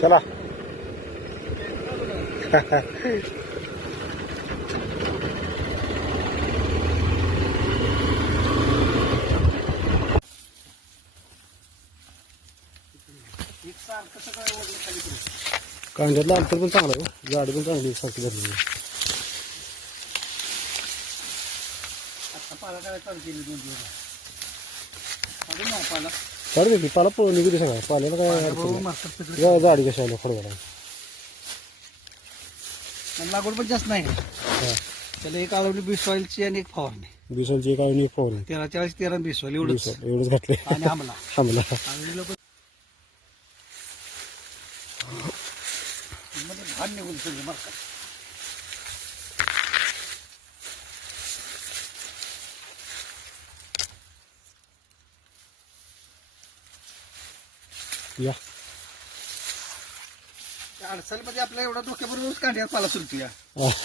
चला. कांद्यातलं अंतर पण चांगलं आहे हो. गाडी पण चांगली सारखी धरलेली आहे. पाला काय चालू केली दोन दिवस. अजून नाही पाला काढू दे की पाला पळून निघू दे सगळं पाल्याला काय अडचण नाही. या गाडी कशा आल्या खडवाला आणि लागवड पण जास्त नाही. त्याला एक आळवली बीस ऑइलची आणि एक फवारणी. दिवसांची काय नाही फोन तेरा चाळीस तेरा बीस ऑइल एवढंच. एवढंच घातले आणि आमला थांबला आळवलीला पण मध्ये घाण निघून सगळं बरं या अडचणीमध्ये आपल्या एवढा डोक्याबरोबरच कांड्या पाला सुलती या.